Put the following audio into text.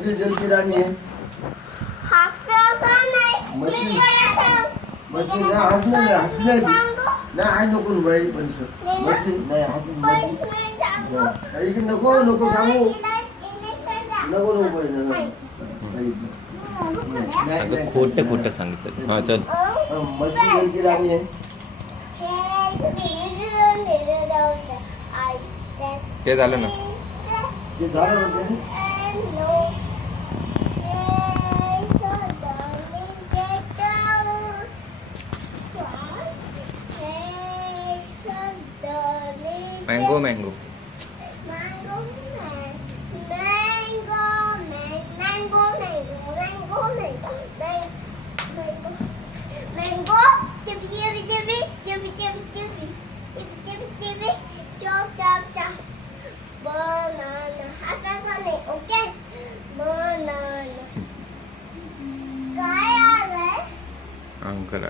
मछली जल की रानी है. मछली मछली नाही हसणे नाही आज नको ना बाई पण मछली नाही इकडे नको नको सांगू नको नको बाई अगं खोटं खोटं सांगितलं. हा चल. मछली जल की रानी है. ते झालं ना. ते झालं होते. Mango mango uncle